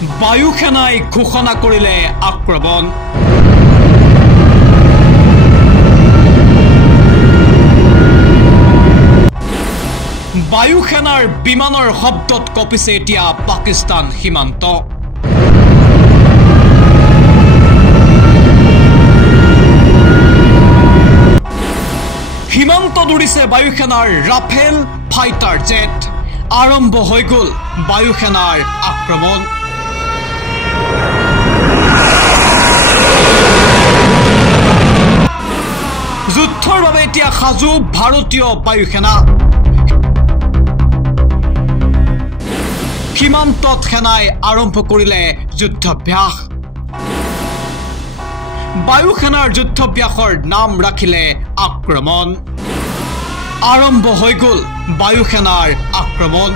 বায়ুসেনাই ঘোষণা কৰিলে আক্ৰমণ। বায়ুসেনাৰ বিমানৰ শব্দত কঁপিছে এতিয়া পাকিস্তান সীমান্ত। সীমান্ত দৌৰিছে বায়ুসেনাৰ ৰাফেল ফাইটাৰ জেট। আৰম্ভ হৈ গ'ল বায়ুসেনাৰ আক্ৰমণ। যুদ্ধৰ বাবে এতিয়া সাজু ভাৰতীয় বায়ুসেনা। সীমান্তত সেনাই আৰম্ভ কৰিলে যুদ্ধাভ্যাস। বায়ুসেনাৰ যুদ্ধাভ্যাসৰ নাম ৰাখিলে আক্ৰমণ। আৰম্ভ হৈ গ'ল বায়ুসেনাৰ আক্ৰমণ।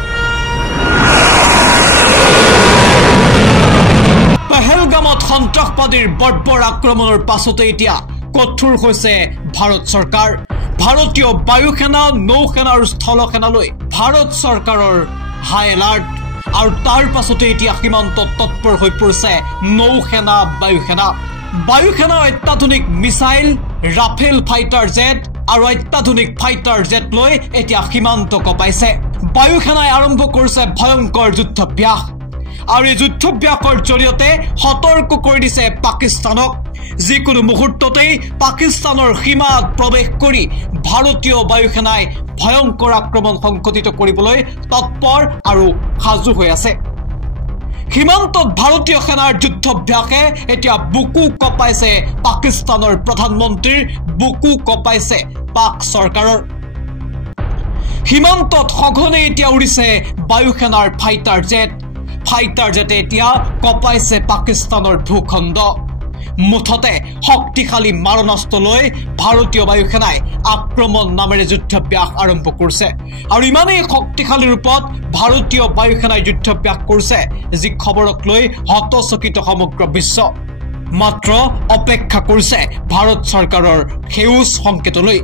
পেহেলগামত সন্ত্ৰাসবাদীৰ বৰ্বৰ আক্ৰমণৰ পাছতে এতিয়া কঠোৰ হৈছে ভাৰত চৰকাৰ। ভাৰতীয় বায়ুসেনা, নৌসেনা আৰু স্থলসেনালৈ ভাৰত চৰকাৰৰ হাই এলাৰ্ট। আৰু তাৰ পাছতে এতিয়া সীমান্তত তৎপৰ হৈ পৰিছে নৌসেনা, বায়ুসেনা। বায়ুসেনাৰ অত্যাধুনিক মিছাইল, ৰাফেল ফাইটাৰ জেট আৰু অত্যাধুনিক ফাইটাৰ জেট লৈ এতিয়া সীমান্ত কঁপাইছে। বায়ুসেনাই আৰম্ভ কৰিছে ভয়ংকৰ যুদ্ধাভ্যাস। আৰু এই যুদ্ধাভ্যাসৰ জৰিয়তে সতৰ্ক কৰি দিছে পাকিস্তানক। যিকোনো মুহূৰ্ততেই পাকিস্তানৰ সীমাত প্ৰৱেশ কৰি ভাৰতীয় বায়ুসেনাই ভয়ংকৰ আক্ৰমণ সংঘটিত কৰিবলৈ তৎপৰ আৰু সাজু হৈ আছে। সীমান্তত ভাৰতীয় সেনাৰ যুদ্ধাভ্যাসে এতিয়া বুকু কঁপাইছে পাকিস্তানৰ প্ৰধানমন্ত্ৰীৰ, বুকু কঁপাইছে পাক চৰকাৰৰ। সীমান্তত সঘনে এতিয়া উৰিছে বায়ুসেনাৰ ফাইটাৰ জেট। ফাইটাৰ জেটে এতিয়া কঁপাইছে পাকিস্তানৰ ভূখণ্ড। মুঠতে শক্তিশালী মাৰণাস্ত্ৰ লৈ ভাৰতীয় বায়ুসেনাই আক্ৰমণ নামেৰে যুদ্ধাভ্যাস আৰম্ভ কৰিছে। আৰু ইমানেই শক্তিশালী ৰূপত ভাৰতীয় বায়ুসেনাই যুদ্ধাভ্যাস কৰিছে যি খবৰক লৈ হতচকিত সমগ্ৰ বিশ্ব। মাত্ৰ অপেক্ষা কৰিছে ভাৰত চৰকাৰৰ সেউজ সংকেতলৈ।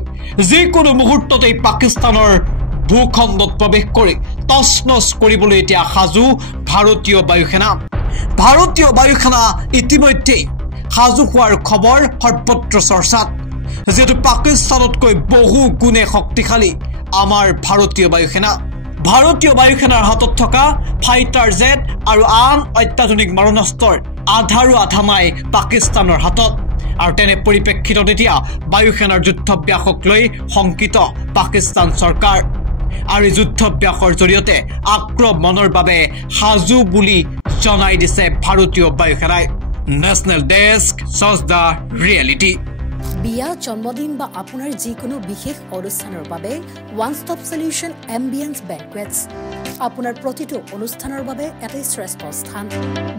যিকোনো মুহূৰ্ততেই পাকিস্তানৰ ভূখণ্ডত প্ৰৱেশ কৰি তছনছ কৰিবলৈ এতিয়া সাজু ভাৰতীয় বায়ুসেনা। ভাৰতীয় বায়ুসেনা ইতিমধ্যেই সাজু হোৱাৰ খবৰ সৰ্বত্ৰ চৰ্চাত। যিহেতু পাকিস্তানতকৈ বহু গুণে শক্তিশালী আমাৰ ভাৰতীয় বায়ুসেনা। ভাৰতীয় বায়ুসেনাৰ হাতত থকা ফাইটাৰ জেট আৰু আন অত্যাধুনিক মাৰণাস্ত্ৰৰ আধাৰো আধামাই পাকিস্তানৰ হাতত। আৰু তেনে পৰিপ্ৰেক্ষিতত এতিয়া বায়ুসেনাৰ যুদ্ধাভ্যাসক লৈ শংকিত পাকিস্তান চৰকাৰ। আৰু এই যুদ্ধাভ্যাসৰ জৰিয়তে আক্ৰমণৰ বাবে সাজু বুলি জনাই দিছে ভাৰতীয় বায়ুসেনাই। National desk, shows the reality. বিয়া, জন্মদিন বা আপোনাৰ যিকোনো বিশেষ অনুষ্ঠানৰ বাবে one stop solution Ambience banquets. আপোনাৰ প্ৰতিটো অনুষ্ঠানৰ বাবে এটাই শ্ৰেষ্ঠ স্থান।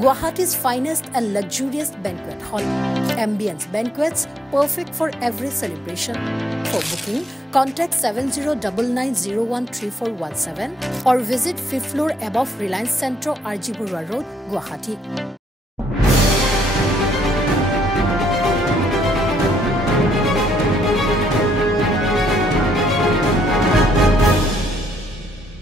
Guwahati's finest and luxurious banquet hall. Ambience banquets, perfect for every celebration. For booking, contact 7099013417 or visit 5th floor above Reliance Centro, RG Burwa Road, Guwahati.